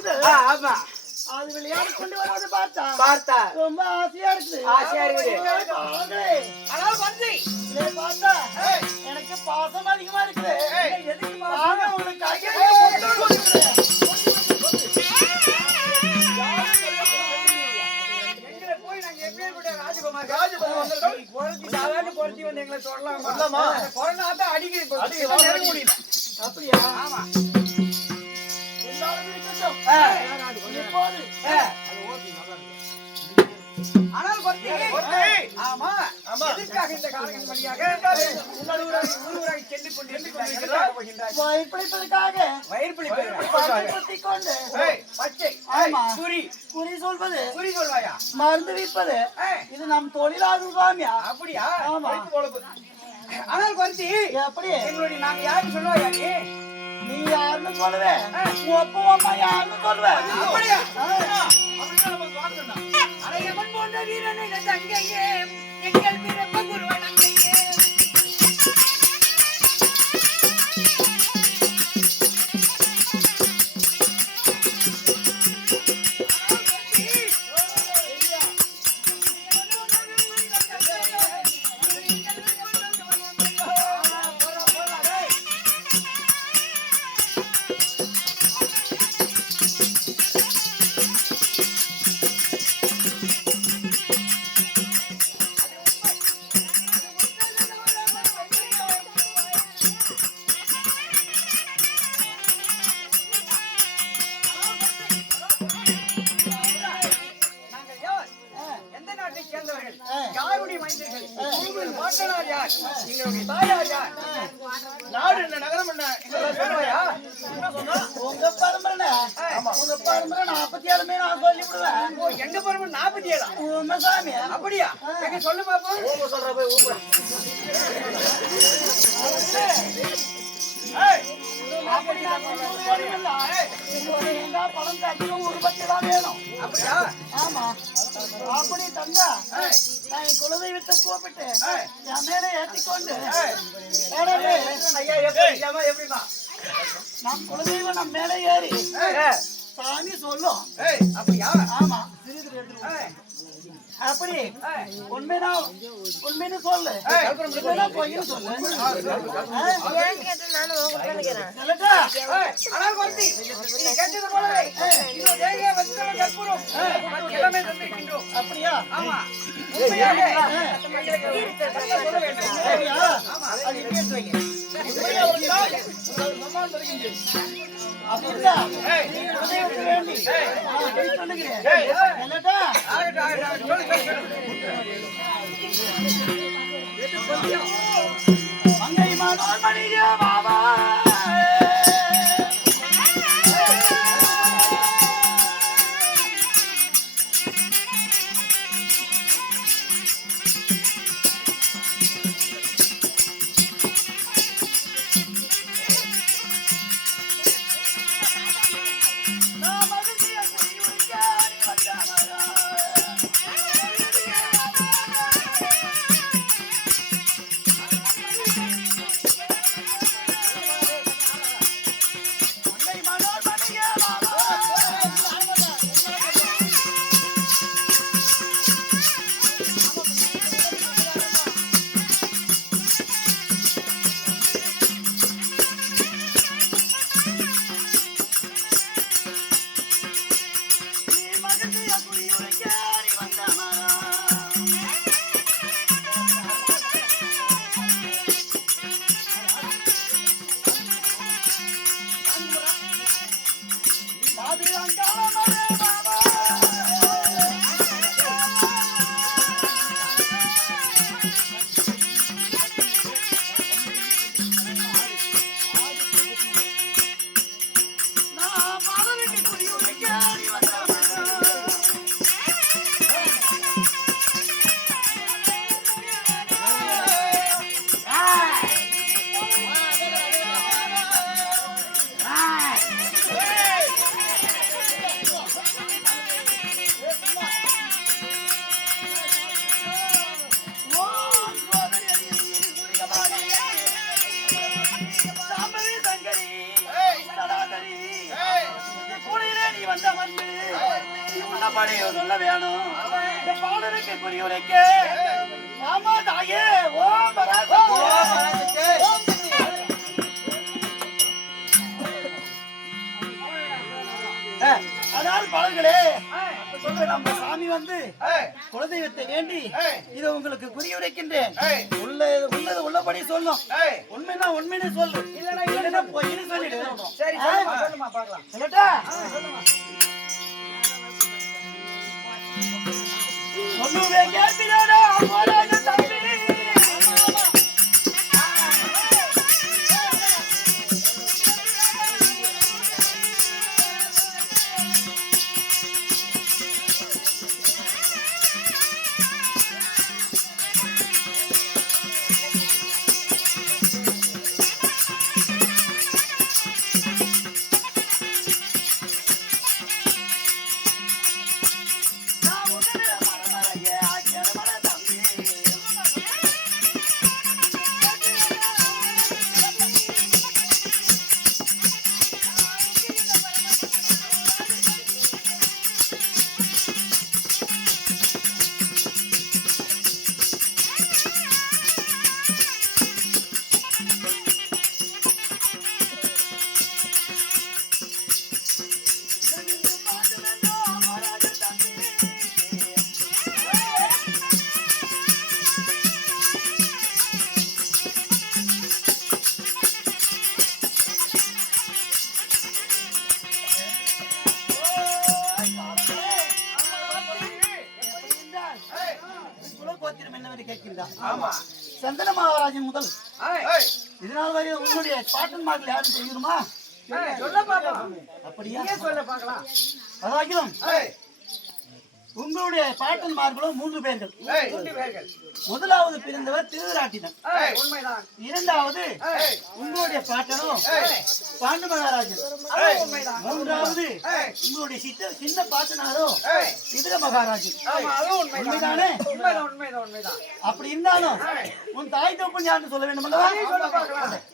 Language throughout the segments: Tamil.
இருக்குது. ஆமா. அது விளையாடி கொண்டு வருவதை பார்த்தா ரொம்ப ஆசையா இருக்குது. ஆனால் வந்து பார்த்தா எனக்கு பாசம் அதிகமா இருக்குது. உங்களுக்கு அப்படியா? ஆமா. ஆனால் ஆமா எதற்காக இந்த காலங்கள் வழியாக உள்ளூராக சென்று கொண்டிருக்கிறார்? வயிறு பிடிப்பதற்காக. வயிறு கொண்டு பச்சை குறி சொல்வது, குறி சொல்வாயா? மருந்து விற்பது இது நம் தொழிலாகும் சுவாமியா. அப்படியா? ஆமா. ஆனால் குறைச்சி எப்படி எங்களுடைய நாங்க யாருக்கு சொல்லுவாயா? நீ யாருன்னு சொல்லுவேன், ஒப்ப அம்மா யாருன்னு சொல்லுவேன். அப்படியா? அரையவன் போன்ற வீரனை தங்கையே எங்கள் பிறப்ப குருவன் அங்கையே. யாருடைய மைந்தர்கள்? உங்களுடைய மாற்றனார் யார்? எங்களுடைய தாயார் யார்? நாடு என்ன, நகரம் என்ன? இதெல்லாம் சொல்லுவாயா? உங்க பரம்பரை 47 நான் சொல்லி விடுவேன். எங்க பரம்பரை 47? உண்மை சாமி. அப்படியா? எங்க சொல்லு பாப்போம். சொல்ற போய் பணம் கட்டி ஒரு பட்சம் தான் வேணும். அப்படியா? ஆமா. அப்படி தந்தா நான் குலதெய்வத்தை கூப்பிட்டு என் மேல ஏற்றிக்கொண்டு எப்படிமா நம் குலதெய்வம் நம் மேல ஏறி சாமி சொல்லும். அப்படியா? ஆமா. அப்படி உண்மைன்னு சொல்லு, பொய்னு சொல்லு. அப்படியா? ஆமா. மங்கை மனோர் மணிய பாபா சொன்னபடி சொல்ல வேணும். இந்த பாடலுக்கு புரியுரைக்க ஆமா தாயே ஓம் பராசக்தி. அதாவது பாடல்களே நம்ம சாமி வந்து குலதெய்வத்தை வேண்டி இதை உங்களுக்கு புரியுரைக்கின்றேன். உள்ளபடி சொல்லும். உண்மைனா உண்மைன்னு சொல்லு, இல்லைன்னா பொய்னு சொல்லிடு. சரி சொல்லுமா பார்க்கலாம். சொல்லட்டா? சொல்லுவே கேட்பினாடா போராட தம்பி. சந்தன மகாராஜன் முதல் இதனால் வரை உன்னுடைய பாட்டன்மார்கள் யாரும் தெரியுமா? சொல்ல பார்க்கலாம். அப்படியா? சொல்ல பார்க்கலாம். அதாகிலும் உங்களுடைய பாட்டன்மார்களும் 3 பேர்கள். 3 பேர்கள். முதலாவது பிறந்தவர் திருவிராட்டினர். உண்மைதான். இரண்டாவது உங்களுடைய பாட்டனும் பாண்டு மகாராஜன். உண்மைதான். மூன்றாவது உங்களுடைய சின்ன பாட்டனாரும் விதுர மகாராஜன். உண்மைதானே? உண்மைதான் உண்மைதான். அப்படி இருந்தாலும் உன் தாய் தோப்பன் யாருன்னு சொல்ல வேண்டும் அல்லவா? சொல்ல பார்க்கலாம்.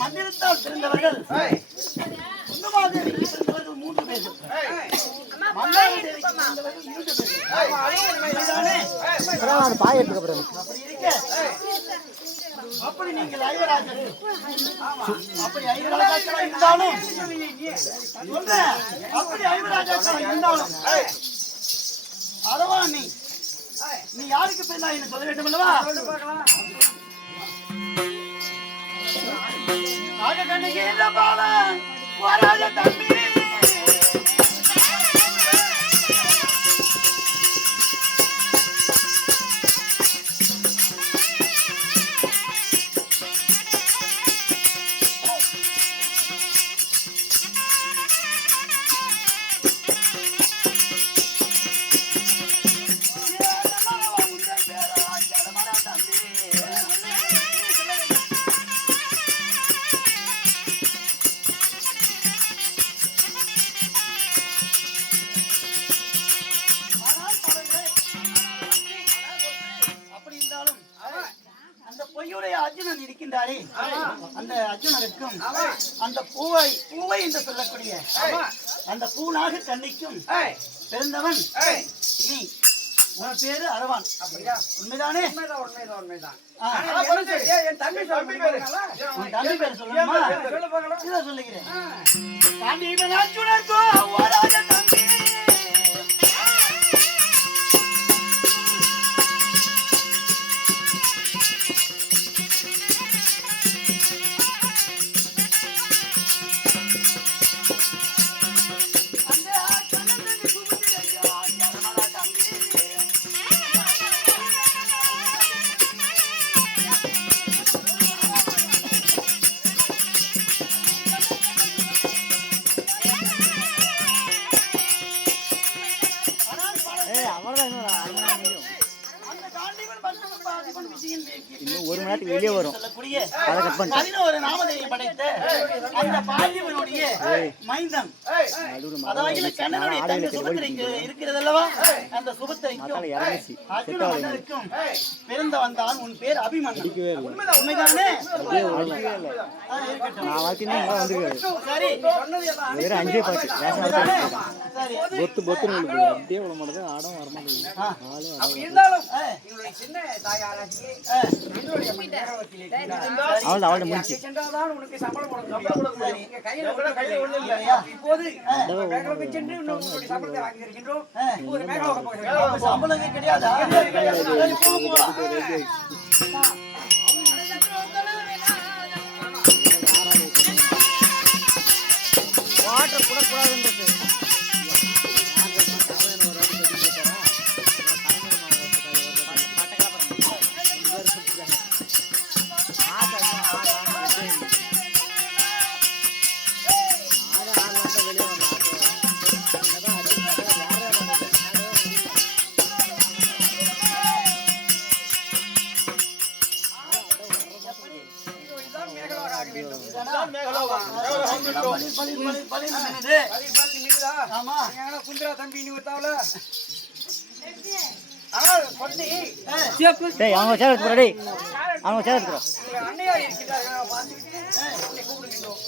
மந்திரத்தால் பிறந்தவர்கள் சுந்தமாதேவிக்கு பிறந்தவர்கள் 3 பேர்கள். மந்தாரதேவிக்கு பிறந்தவர்கள் 2 பேர்கள். அப்படி இருக்க அப்படி நீங்கள் ஐவராஜர் அப்படி ஐவராஜாக்களா இருந்தாலும் அப்படி ஐவராஜாக்களா இருந்தாலும் அளவா நீ யாருக்கு பெண்ணா என்ன சொல்ல வேண்டும் அல்லவா? கண்ணுக்கு பாலன் போராஜ தம்பி அர்ஜுனன் இருக்கின்றாரே அந்த அர்ஜுனனுக்கும் அந்த பூவை என்று சொல்லக்கூடிய அந்த பூநாக கண்ணிக்கும் பிறந்தவன் நீ. உன் பேரு அரவான். அப்படியா? உண்மைதானே? உண்மைதான். என் தம்பி பேரு சொல்லணுமா? இதை சொல்லுகிறேன். தம்பிவன் அர்ஜுனனுக்கோ ஓராத தம்பி. இன்னும் 1 மணி நேரத்துக்கு வெளியே வரும். 11 நாமதேயம் படைத்த அந்த பார்த்திபனுடைய மைந்தன், அதாவது கண்ணனுடைய தங்கை சுபத்திரை இருக்கிறதல்லவா, அந்த சுபத்திரைக்கும் அர்ஜுனனுக்கும் பிறந்த வந்தான். உன் பேர் அபிமன்னன். உண்மைதானே? நான் வாழ்க்கையில வந்துருக்காரு. சரி, வேற 5 பாட்டு உண்மைதானே? சரி, பொத்து அப்படியே விட மாட்டேங்குது. ஆடம் வர மாட்டேங்குது. அப்படி இருந்தாலும் எங்களுடைய சின்ன தாயாராகியே என்னுடைய நேரவத்திலே அவளோட முடிச்சு சென்றாதான் உனக்கு சம்பளம் கொடுக்க முடியும். இங்க கையில ஒண்ணும் இல்லையா? இப்போது மேகலோகம் சென்று இன்னும் உங்களுடைய சம்பளத்தை வாங்கி இருக்கின்றோம். இப்போது மேகலோகம் போகிறோம். சம்பளமே கிடையாதா? சரி, போகலாம். வாட்டர் கூடாதுன்றது ஆமா, குந்திரா தம்பி நீ ஊத்தாவல அவங்க சேர் எடுத்துக்கிறோம். டேய் அவங்க சேர் எடுத்துக்கிறோம். அண்ணையார் இருக்கிறார்கள் பார்த்துக்கிட்டு கூப்பிடுகின்றோம்.